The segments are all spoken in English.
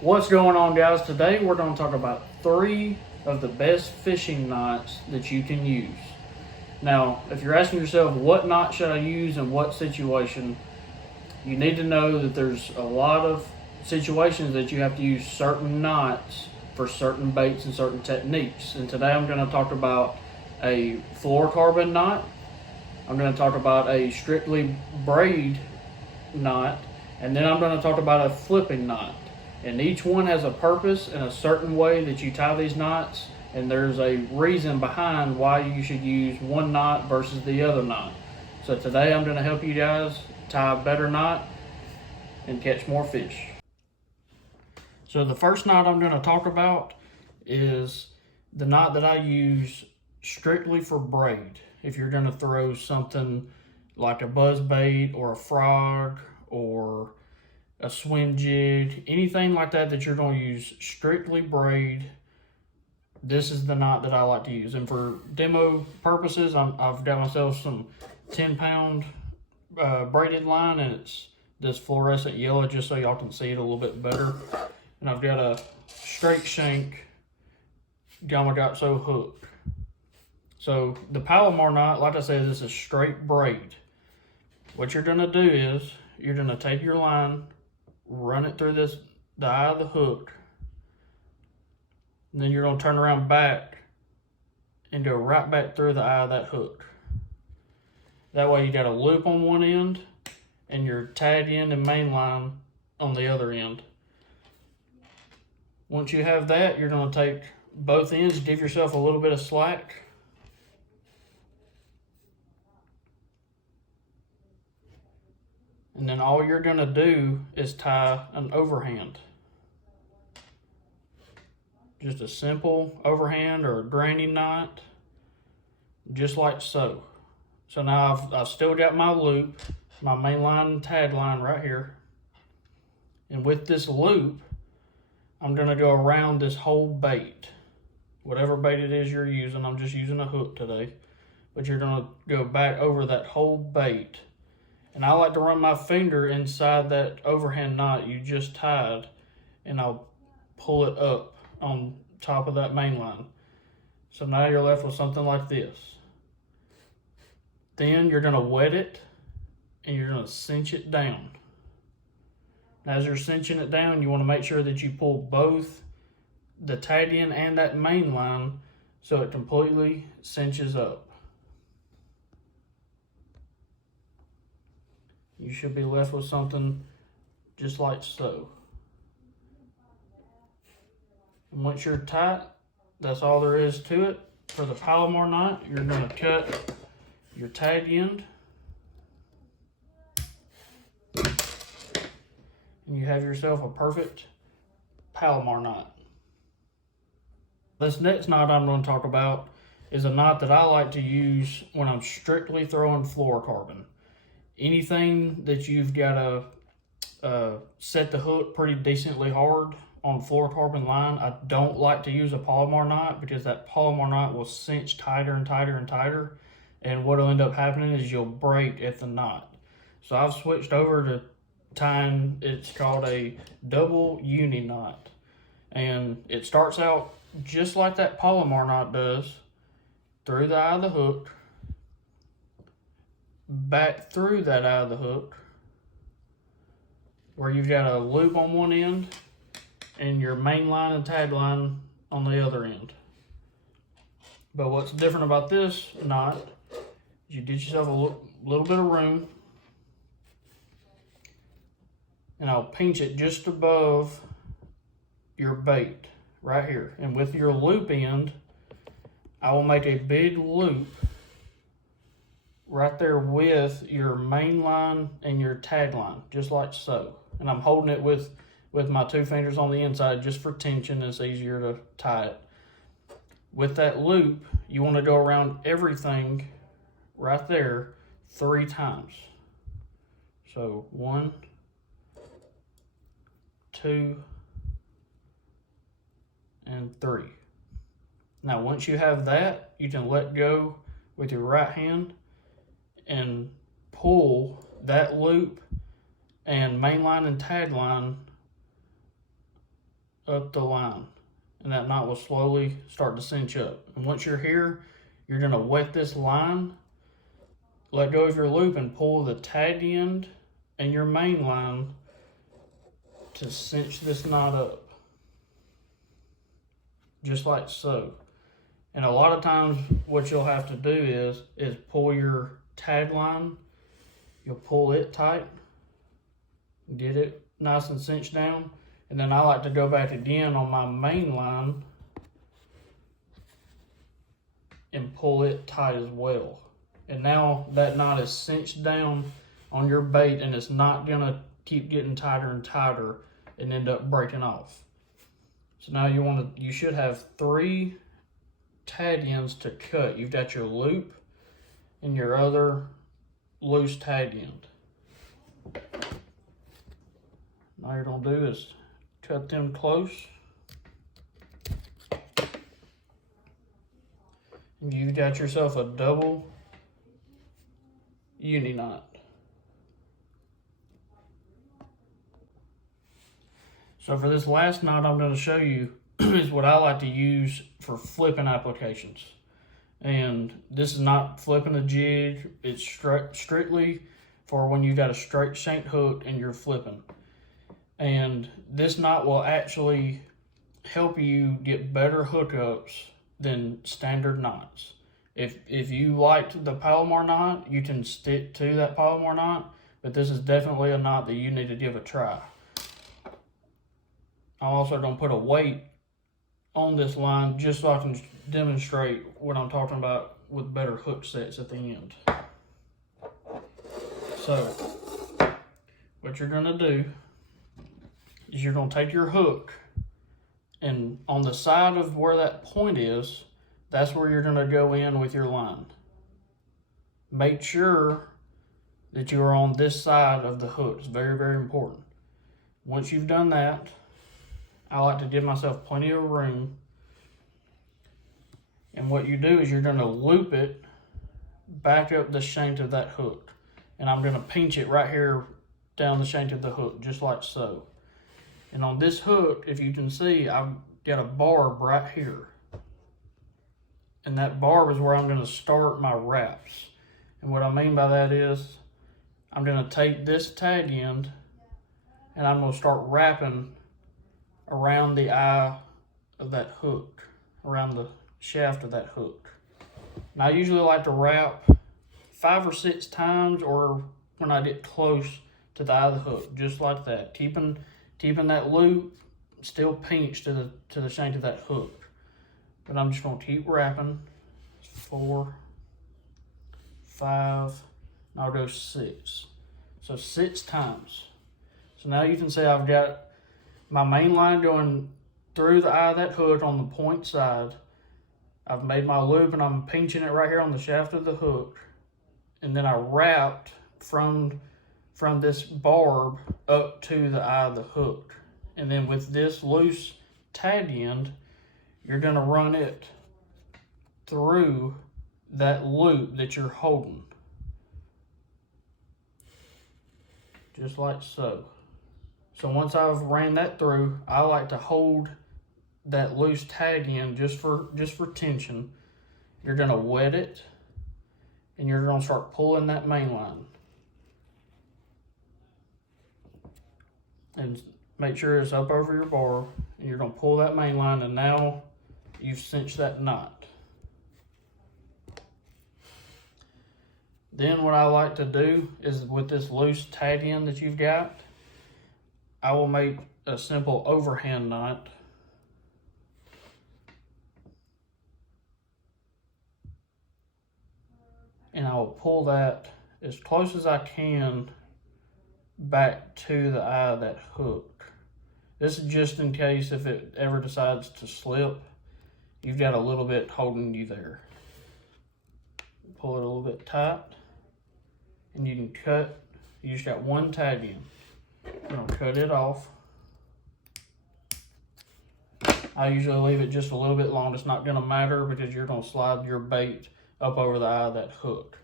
What's going on, guys? Today we're going to talk about 3 of the best fishing knots that you can use. Now, if you're asking yourself what knot should I use in what situation, you need to know that there's a lot of situations that you have to use certain knots for certain baits and certain techniques. And today I'm going to talk about a fluorocarbon knot. I'm going to talk about a strictly braid knot, and then I'm going to talk about a flipping knot. And each one has a purpose and a certain way that you tie these knots, and there's a reason behind why you should use one knot versus the other knot. So today I'm going to help you guys tie a better knot and catch more fish. So the first knot I'm going to talk about is the knot that I use strictly for braid. If you're going to throw something like a buzz bait or a frog or a swim jig, anything like that that you're going to use strictly braid, this is the knot that I like to use. And for demo purposes, I've got myself some 10-pound braided line, and it's this fluorescent yellow just so y'all can see it a little bit better. And I've got a straight shank Gamakatsu hook. So the Palomar knot, like I said, this is straight braid. What you're going to do is you're going to take your line, run it through the eye of the hook, and then you're going to turn around back and go right back through the eye of that hook. That way you got a loop on one end and your tag end and main line on the other end. Once you have that, you're going to take both ends, give yourself a little bit of slack, and then all you're going to do is tie an overhand. Just a simple overhand or a granny knot, just like so. So now I've still got my loop, my main line and tag line right here. And with this loop, I'm going to go around this whole bait. Whatever bait it is you're using, I'm just using a hook today. But you're going to go back over that whole bait. And I like to run my finger inside that overhand knot you just tied, and I'll pull it up on top of that main line. So now you're left with something like this. Then you're going to wet it, and you're going to cinch it down. As you're cinching it down, you want to make sure that you pull both the tag end and that main line so it completely cinches up. You should be left with something just like so. And once you're tight, that's all there is to it. For the Palomar knot, you're going to cut your tag end, and you have yourself a perfect Palomar knot. This next knot I'm going to talk about is a knot that I like to use when I'm strictly throwing fluorocarbon. Anything that you've got to set the hook pretty decently hard on fluorocarbon line, I don't like to use a Palomar knot because that Palomar knot will cinch tighter and tighter and tighter, and what will end up happening is you'll break at the knot. So I've switched over to tying, it's called a Double Uni knot, and it starts out just like that Palomar knot does, through the eye of the hook, back through that eye of the hook, where you've got a loop on one end and your main line and tag line on the other end. But what's different about this knot is you get yourself a little bit of room, and I'll pinch it just above your bait right here. And with your loop end, I will make a big loop right there with your main line and your tag line, just like so. And I'm holding it with my 2 fingers on the inside just for tension. It's easier to tie it. With that loop, you want to go around everything right there 3 times. So 1, 2, and 3. Now once you have that, you can let go with your right hand and pull that loop and main line and tag line up the line, and that knot will slowly start to cinch up. And once you're here, you're gonna wet this line, let go of your loop, and pull the tag end and your main line to cinch this knot up, just like so. And a lot of times what you'll have to do is pull your tag line, you'll pull it tight, get it nice and cinched down, and then I like to go back again on my main line and pull it tight as well. And now that knot is cinched down on your bait, and it's not gonna keep getting tighter and tighter and end up breaking off. So now you should have 3 tag ends to cut. You've got your loop and your other loose tag end. All you're gonna do is cut them close. And you've got yourself a double uni knot. So for this last knot I'm going to show you is what I like to use for flipping applications. And this is not flipping a jig, it's strictly for when you've got a straight shank hook and you're flipping. And this knot will actually help you get better hookups than standard knots. If you liked the Palomar knot, you can stick to that Palomar knot, but this is definitely a knot that you need to give a try. I'm also going to put a weight on this line just so I can demonstrate what I'm talking about with better hook sets at the end. So, what you're going to do is you're going to take your hook, and on the side of where that point is, that's where you're going to go in with your line. Make sure that you are on this side of the hook. It's very, very important. Once you've done that, I like to give myself plenty of room. And what you do is you're going to loop it back up the shank of that hook. And I'm going to pinch it right here down the shank of the hook, just like so. And on this hook, if you can see, I've got a barb right here. And that barb is where I'm going to start my wraps. And what I mean by that is, I'm going to take this tag end and I'm going to start wrapping around the eye of that hook, around the shaft of that hook. And I usually like to wrap 5 or 6 times, or when I get close to the eye of the hook, just like that, keeping that loop still pinched to the shank of that hook. But I'm just going to keep wrapping. 4, 5, and I'll go 6. So 6 times. So now you can see I've got my main line going through the eye of that hook on the point side. I've made my loop and I'm pinching it right here on the shaft of the hook. And then I wrapped from this barb up to the eye of the hook. And then with this loose tag end, you're going to run it through that loop that you're holding. Just like so. So once I've ran that through, I like to hold that loose tag end just for tension. You're going to wet it, and you're going to start pulling that main line. And make sure it's up over your bar, and you're going to pull that main line, and now you've cinched that knot. Then what I like to do is with this loose tag end that you've got, I will make a simple overhand knot. And I will pull that as close as I can back to the eye of that hook. This is just in case if it ever decides to slip, you've got a little bit holding you there. Pull it a little bit tight, and you can cut. You just got one tag in. I'm going to cut it off. I usually leave it just a little bit long. It's not going to matter because you're going to slide your bait up over the eye of that hook.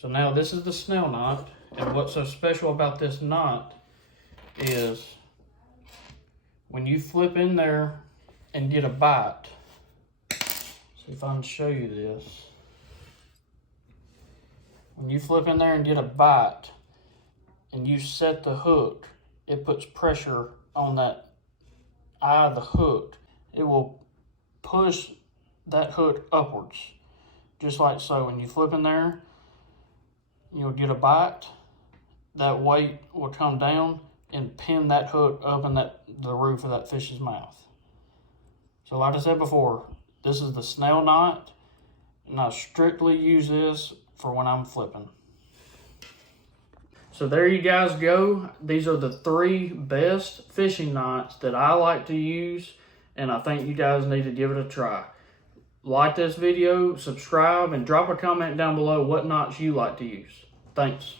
So now this is the Snell knot, and what's so special about this knot is when you flip in there and get a bite, see if I can show you this. When you flip in there and get a bite and you set the hook, it puts pressure on that eye of the hook. It will push that hook upwards, just like so. When you flip in there, you'll get a bite. That weight will come down and pin that hook up in the roof of that fish's mouth. So like I said before, this is the Snell knot, and I strictly use this for when I'm flipping. So there you guys go. These are the 3 best fishing knots that I like to use, and I think you guys need to give it a try. Like this video, subscribe, and drop a comment down below what knots you like to use. Thanks.